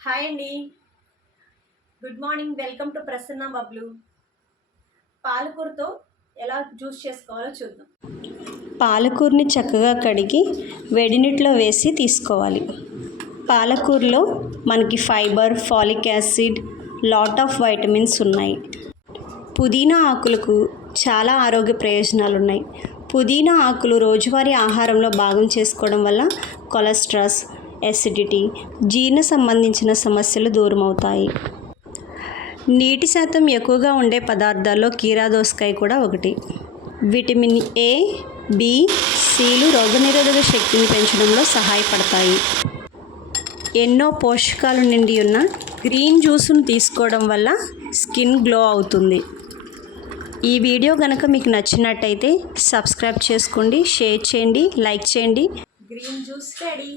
Hi అండి. Good morning. Welcome to Prasanna Bablu. పాలకూరతో ఎలా జ్యూస్ చేసుకోవాలో చూద్దాం. పాలకూరని చక్కగా కడిగి వేడి నీటిలో వేసి తీసుకోవాలి. పాలకూరలో మనకి fibre, phallic acid, lot of vitamins ఉన్నాయి. పుదీనా ఆకులకు చాలా ఆరోగ్య ప్రయోజనాలు ఉన్నాయి. పుదీనా ఆకులు రోజువారీ ఆహారంలో భాగం చేసుకోవడం వల్ల కొలెస్ట్రాల్, ఎసిడిటీ, జీర్ణ సంబంధించిన సమస్యలు దూరం అవుతాయి. నీటి శాతం ఎక్కువగా ఉండే పదార్థాల్లో కీరా దోసకాయ కూడా ఒకటి. విటమిన్ ఏ, బి, సిలు రోగనిరోధక శక్తిని పెంచడంలో సహాయపడతాయి. ఎన్నో పోషకాలు నిండి ఉన్న గ్రీన్ జ్యూస్ను తీసుకోవడం వల్ల స్కిన్ గ్లో అవుతుంది. ఈ వీడియో కనుక మీకు నచ్చినట్టయితే సబ్స్క్రైబ్ చేసుకోండి, షేర్ చేయండి, లైక్ చేయండి. Green juice ready.